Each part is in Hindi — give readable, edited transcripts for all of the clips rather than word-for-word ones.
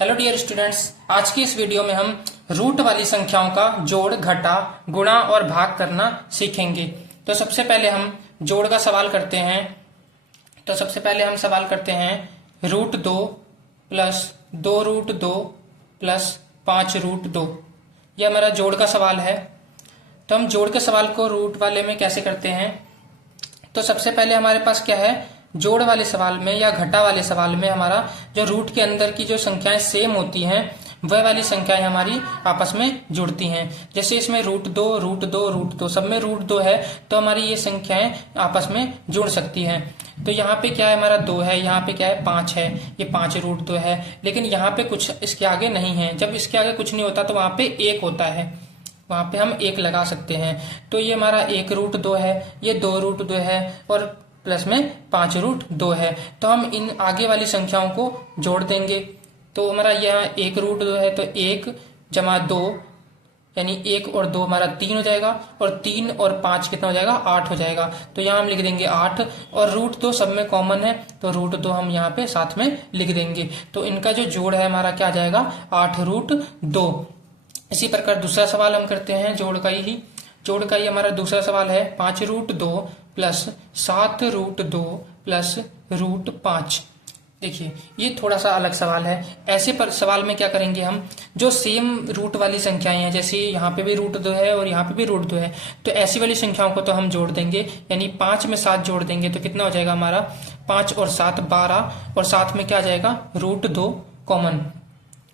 हेलो डियर स्टूडेंट्स, आज की इस वीडियो में हम रूट वाली संख्याओं का जोड़, घटा, गुणा और भाग करना सीखेंगे। तो सबसे पहले हम जोड़ का सवाल करते हैं। तो सबसे पहले हम सवाल करते हैं √2 प्लस 2√2 प्लस 5√2। यह हमारा जोड़ का सवाल है। तो हम जोड़ के सवाल को रूट वाले में कैसे करते हैं? तो सबसे पहले हमारे पास क्या है, जोड़ वाले सवाल में या घटा वाले सवाल में हमारा जो रूट के अंदर की जो संख्याएं सेम होती हैं वह वाली संख्याएं हमारी आपस में जुड़ती हैं। जैसे इसमें √2 सब में √2 है, तो हमारी ये संख्याएं आपस में जुड़ सकती हैं। तो यहाँ पे क्या है, हमारा 2 है, यहाँ पे क्या है 5 है, ये 5√2 है। लेकिन यहाँ पे कुछ इसके आगे नहीं है। जब इसके आगे कुछ नहीं होता तो वहां पे 1 होता है, वहां पे हम 1 लगा सकते हैं। तो ये हमारा 1√2 है, ये 2√2 है और प्लस में 5√2 है। तो हम इन आगे वाली संख्याओं को जोड़ देंगे। तो हमारा यहाँ 1√2 है, तो 1 जमा 2 यानी 1 और 2 हमारा 3 हो जाएगा, और 3 और 5 कितना हो जाएगा, 8 हो जाएगा। तो यहाँ हम लिख देंगे 8, और √2 सब में कॉमन है, तो √2 हम यहाँ पे साथ में लिख देंगे। तो इनका जो जोड़ है हमारा क्या आ जाएगा, 8√2। इसी प्रकार दूसरा सवाल हम करते हैं जोड़ का ही हमारा दूसरा सवाल है 5√2 प्लस 7√2 प्लस √5। देखिए ये थोड़ा सा अलग सवाल है। ऐसे पर सवाल में क्या करेंगे, हम जो सेम रूट वाली संख्याएं हैं, जैसे यहाँ पे भी √2 है और यहाँ पे भी √2 है, तो ऐसी वाली संख्याओं को तो हम जोड़ देंगे। यानी 5 में 7 जोड़ देंगे तो कितना हो जाएगा हमारा, 5 और 7 12, और साथ में क्या आ जाएगा √2 कॉमन।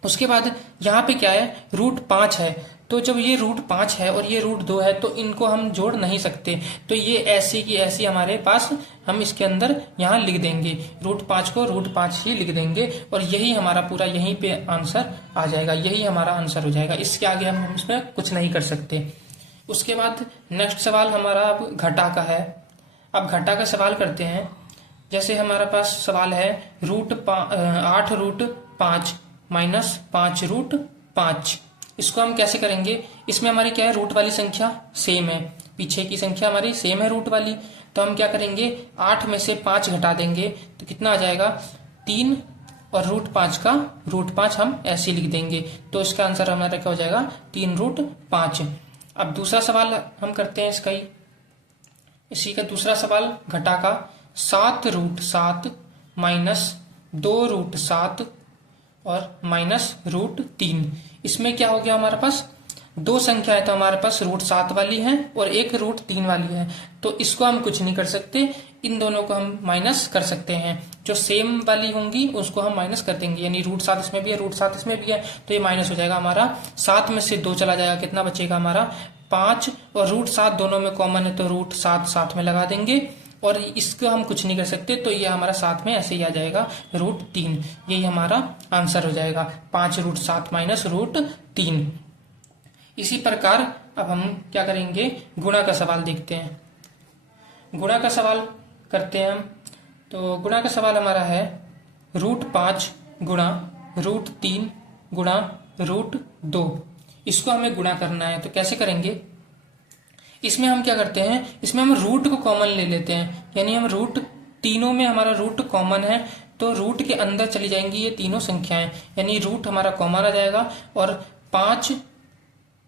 उसके बाद यहाँ पे क्या है, √5 है। तो जब ये √5 है और ये √2 है, तो इनको हम जोड़ नहीं सकते। तो ये ऐसी की ऐसी हमारे पास हम इसके अंदर यहाँ लिख देंगे, √5 को √5 ही लिख देंगे, और यही हमारा पूरा यहीं पे आंसर आ जाएगा, यही हमारा आंसर हो जाएगा। इसके आगे हम इसमें कुछ नहीं कर सकते। उसके बाद नेक्स्ट सवाल हमारा अब घटा का है। अब घटा का सवाल करते हैं। जैसे हमारे पास सवाल है 8√5 माइनस 5√5। इसको हम कैसे करेंगे, इसमें हमारी क्या है, रूट वाली संख्या सेम है, पीछे की संख्या हमारी सेम है रूट वाली। तो हम क्या करेंगे, 8 में से 5 घटा देंगे तो कितना आ जाएगा 3, और √5 का √5 हम ऐसे लिख देंगे। तो इसका आंसर हमारा क्या हो जाएगा, 3√5। अब दूसरा सवाल हम करते हैं इसका ही, इसी का दूसरा सवाल घटा का 7√7 माइनस 2√7 और माइनस √3। इसमें क्या हो गया, हमारे पास दो संख्याएं तो हमारे पास √7 वाली हैं और एक √3 वाली है। तो इसको हम कुछ नहीं कर सकते, इन दोनों को हम माइनस कर सकते हैं। जो सेम वाली होंगी उसको हम माइनस कर देंगे, यानी √7 इसमें भी है, √7 इसमें भी है, तो ये माइनस हो जाएगा हमारा। 7 में से 2 चला जाएगा, कितना बचेगा हमारा 5, और √7 दोनों में कॉमन है, तो √7 साथ में लगा देंगे, और इसको हम कुछ नहीं कर सकते। तो ये हमारा साथ में ऐसे ही आ जाएगा √3। यही हमारा आंसर हो जाएगा, 5√7 माइनस √3। इसी प्रकार अब हम क्या करेंगे, गुणा का सवाल देखते हैं। गुणा का सवाल करते हैं हम। तो गुणा का सवाल हमारा है √5 गुणा √3 गुणा √2। इसको हमें गुणा करना है। तो कैसे करेंगे, इसमें हम क्या करते हैं, इसमें हम रूट को कॉमन ले लेते हैं। यानी हम रूट, तीनों में हमारा रूट कॉमन है, तो रूट के अंदर चली जाएंगी ये तीनों संख्याएं, यानी रूट हमारा कॉमन आ जाएगा, और 5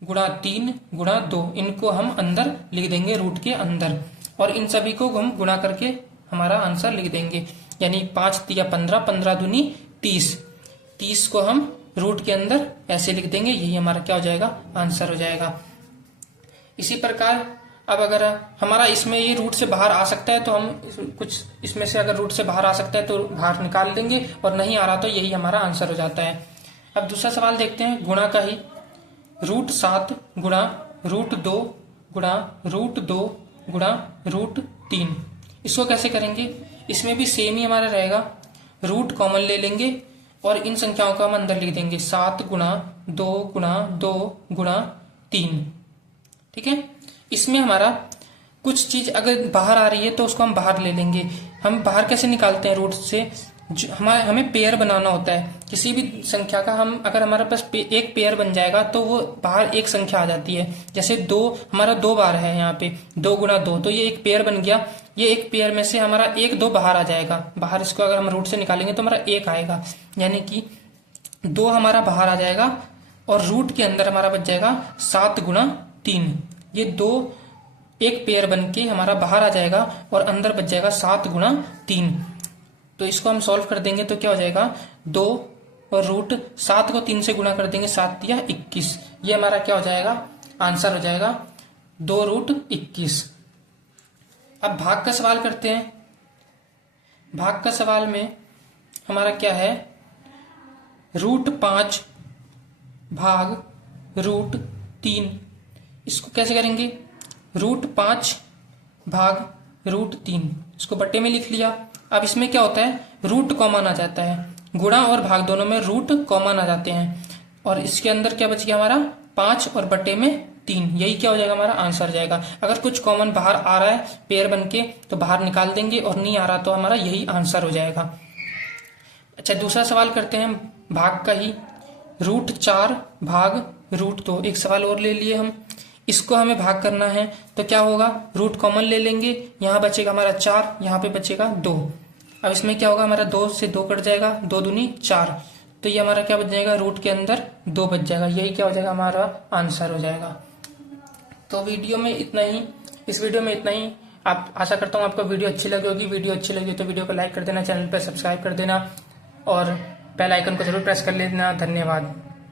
गुणा 3 गुणा 2 इनको हम अंदर लिख देंगे रूट के अंदर, और इन सभी को हम गुणा करके हमारा आंसर लिख देंगे। यानी 5 तिया 15, 15 दूनी 30, 30 को हम रूट के अंदर ऐसे लिख देंगे। यही हमारा क्या हो जाएगा, आंसर हो जाएगा। इसी प्रकार अब अगर हमारा इसमें ये रूट से बाहर आ सकता है, तो हम कुछ इसमें से अगर रूट से बाहर आ सकता है तो बाहर निकाल देंगे, और नहीं आ रहा तो यही हमारा आंसर हो जाता है। अब दूसरा सवाल देखते हैं गुणा का ही, √7 गुणा √2 गुणा √2 गुणा √3। इसको कैसे करेंगे, इसमें भी सेम ही हमारा रहेगा, रूट कॉमन ले लेंगे और इन संख्याओं को हम अंदर लिख देंगे, 7 गुणा 2 गुणा 2 गुणा 3। ठीक है। इसमें हमारा कुछ चीज अगर बाहर आ रही है तो उसको हम बाहर ले लेंगे। हम बाहर कैसे निकालते हैं रूट से, हमें पेयर बनाना होता है किसी भी संख्या का। हम अगर हमारे पास एक पेयर बन जाएगा तो वो बाहर एक संख्या आ जाती है। जैसे 2 हमारा 2 बार है, यहाँ पे 2 गुणा 2, तो ये एक पेयर बन गया। ये एक पेयर में से हमारा 1 2 बाहर आ जाएगा, बाहर इसको अगर हम रूट से निकालेंगे तो हमारा 1 आएगा, यानी कि 2 हमारा बाहर आ जाएगा और रूट के अंदर हमारा बच जाएगा 7 गुणा 3। ये 2 एक पेयर बन के हमारा बाहर आ जाएगा और अंदर बच जाएगा 7 गुणा 3। तो इसको हम सॉल्व कर देंगे तो क्या हो जाएगा, 2 और रूट 7 को 3 से गुणा कर देंगे, 7 या 21। ये हमारा क्या हो जाएगा, आंसर हो जाएगा 2 रूट 21। अब भाग का सवाल करते हैं। भाग का सवाल में हमारा क्या है, रूट 5 भाग रूट 3। इसको कैसे करेंगे, रूट 5 भाग रूट 3, इसको बट्टे में लिख लिया। अब इसमें क्या होता है, रूट कॉमन आ जाता है, गुणा और भाग दोनों में रूट कॉमन आ जाते हैं। और इसके अंदर क्या बच गया हमारा, 5 और बट्टे में 3। यही क्या हो जाएगा, हमारा आंसर जाएगा। अगर कुछ कॉमन बाहर आ रहा है पेयर बन के तो बाहर निकाल देंगे, और नहीं आ रहा तो हमारा यही आंसर हो जाएगा। अच्छा, दूसरा सवाल करते हैं भाग का ही, रूट 4 भाग रूट 2। एक सवाल और ले लिए हम, इसको हमें भाग करना है तो क्या होगा, रूट कॉमन ले लेंगे, यहाँ बचेगा हमारा 4, यहाँ पे बचेगा 2। अब इसमें क्या होगा, हमारा 2 से 2 कट जाएगा, 2 दूनी 4, तो ये हमारा क्या बच जाएगा, रूट के अंदर 2 बच जाएगा। यही क्या हो जाएगा, हमारा आंसर हो जाएगा। तो वीडियो में इतना ही, इस वीडियो में इतना ही। आप आशा करता हूँ आपको वीडियो अच्छी लगी होगी। वीडियो अच्छी लगी तो वीडियो को लाइक कर देना, चैनल पर सब्सक्राइब कर देना और बेल आइकन को जरूर प्रेस कर लेना। धन्यवाद।